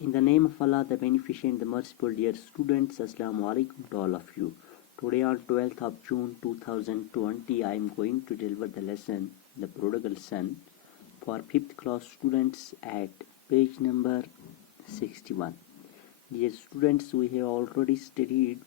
In the name of Allah, the Beneficent, the Merciful, dear students, Assalamu alaikum to all of you. Today on 12th of June 2020, I am going to deliver the lesson, The Prodigal Son, for 5th class students at page number 61. Dear students, we have already studied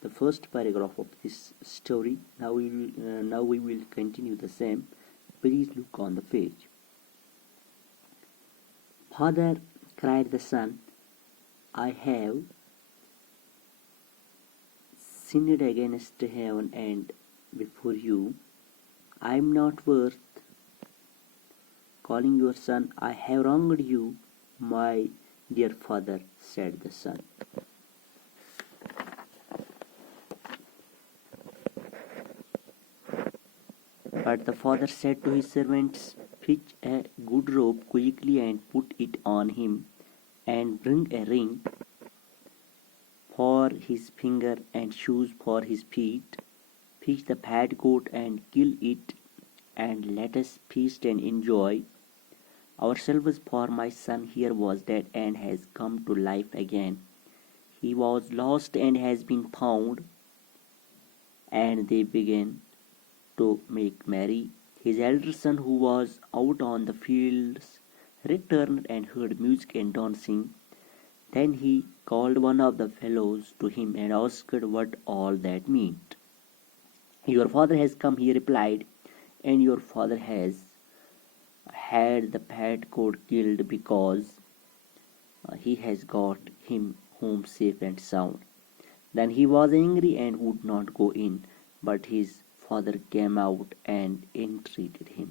the first paragraph of this story. Now we will continue the same. Please look on the page. Father, cried the son, I have sinned against heaven and before you. I am not worth calling your son. I have wronged you, my dear father, said the son. But the father said to his servants, fetch a good rope quickly and put it on him, and bring a ring for his finger and shoes for his feet. Fetch the fat goat and kill it, and let us feast and enjoy ourselves, for my son here was dead and has come to life again. He was lost and has been found. And they began to make merry. His elder son, who was out on the fields, returned and heard music and dancing. Then he called one of the fellows to him and asked what all that meant. Your father has come, he replied, and your father has had the fat goat killed because he has got him home safe and sound. Then he was angry and would not go in, but his father came out and entreated him.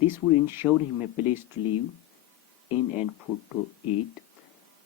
this would ensure him a place to live in and food to eat.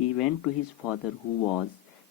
He went to his father who was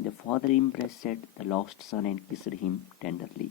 The father embraced the lost son and kissed him tenderly.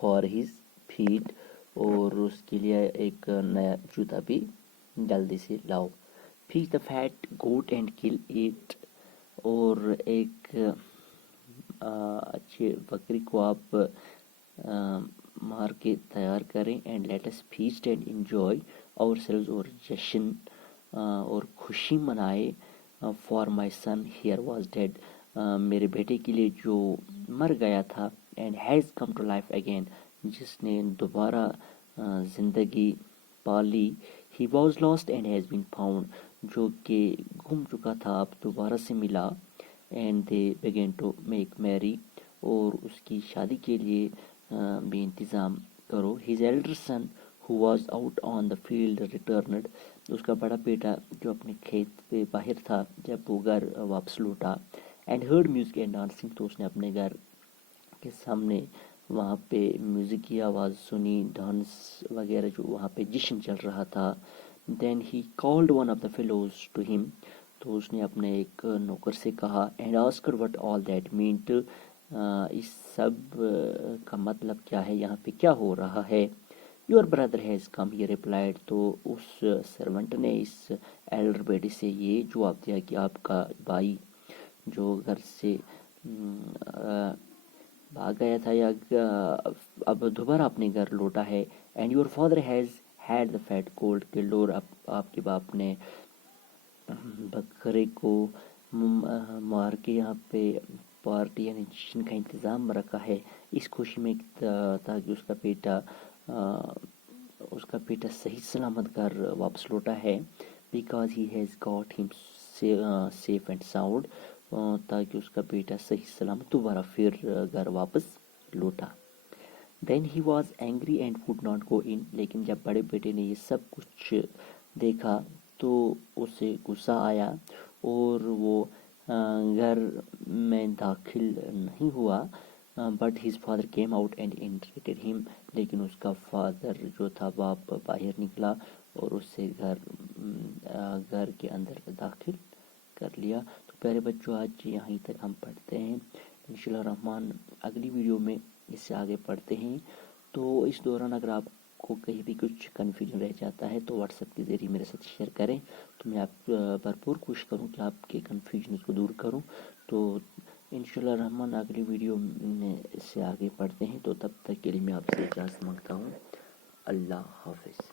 For his feet, اور اس کے لیے ایک نیا جوتا بھی جلدی سے لاؤ. Fetch the fat goat and kill it, اور ایک اچھے بکری کو آپ مار کے تیار کریں. And let us feast and enjoy ourselves, اور جشن اور خوشی منائے. For my son here was dead, میرے بیٹے کے لیے جو مر گیا تھا. And has come to life again, جس نے دوبارہ زندگی پالی. He was lost and has been found, جو کہ گم چکا تھا اب دوبارہ سے ملا. And they begin to make merry, اور اس کی شادی کے لیے بھی انتظام کرو. His elder son who was out on the field returned, اس کا بڑا بیٹا جو اپنے کھیت پہ باہر تھا جب وہ گھر واپس لوٹا. And heard music and dancing, تو اس نے اپنے گھر کے سامنے وہاں پہ میوزک کی آواز سنی، ڈانس وغیرہ جو وہاں پہ جشن چل رہا تھا. Then he called one of the fellows to him, تو اس نے اپنے ایک نوکر سے کہا. And asked what all that meant, اس سب کا مطلب کیا ہے، یہاں پہ کیا ہو رہا ہے. Your brother has come, he replied, تو اس سرونٹ نے اس ایلڈر بیٹے سے یہ جواب دیا کہ آپ کا بھائی جو گھر سے بھاگ گیا تھا یا اب دوبارہ اپنے گھر لوٹا ہے. And your father has had the fat gold killed, اور آپ کے باپ نے بکرے کو مار کے یہاں پہ پارٹی یعنی جشن کا انتظام رکھا ہے، اس خوشی میں تاکہ اس کا بیٹا صحیح سلامت گھر واپس لوٹا ہے. بیکاز ہی ہیز گاٹ ہم سیف اینڈ ساؤنڈ، تاکہ اس کا بیٹا صحیح سلامت دوبارہ پھر گھر واپس لوٹا. Then he was angry and would not go in, لیکن جب بڑے بیٹے نے یہ سب کچھ دیکھا تو اسے غصہ آیا اور وہ گھر میں داخل نہیں ہوا. But his father came out and untreated ہم، لیکن اس کا فادر جو تھا باپ باہر نکلا اور اس سے گھر کے اندر داخل کر لیا. تو پیارے بچوں، آج یہیں تک ہم پڑھتے ہیں. انشاءاللہ الرحمن اگلی ویڈیو میں اس سے آگے پڑھتے ہیں. تو اس دوران اگر آپ کو کہیں بھی کچھ کنفیوژن رہ جاتا ہے تو واٹس ایپ کے ذریعے میرے ساتھ شیئر کریں، تو میں آپ بھرپور کوشش کروں کہ آپ کے کنفیوژن کو دور کروں. تو انشاءاللہ الرحمن اگلی ویڈیو میں اس سے آگے پڑھتے ہیں. تو تب تک کے لیے میں آپ سے اجازت مانگتا ہوں. اللہ حافظ.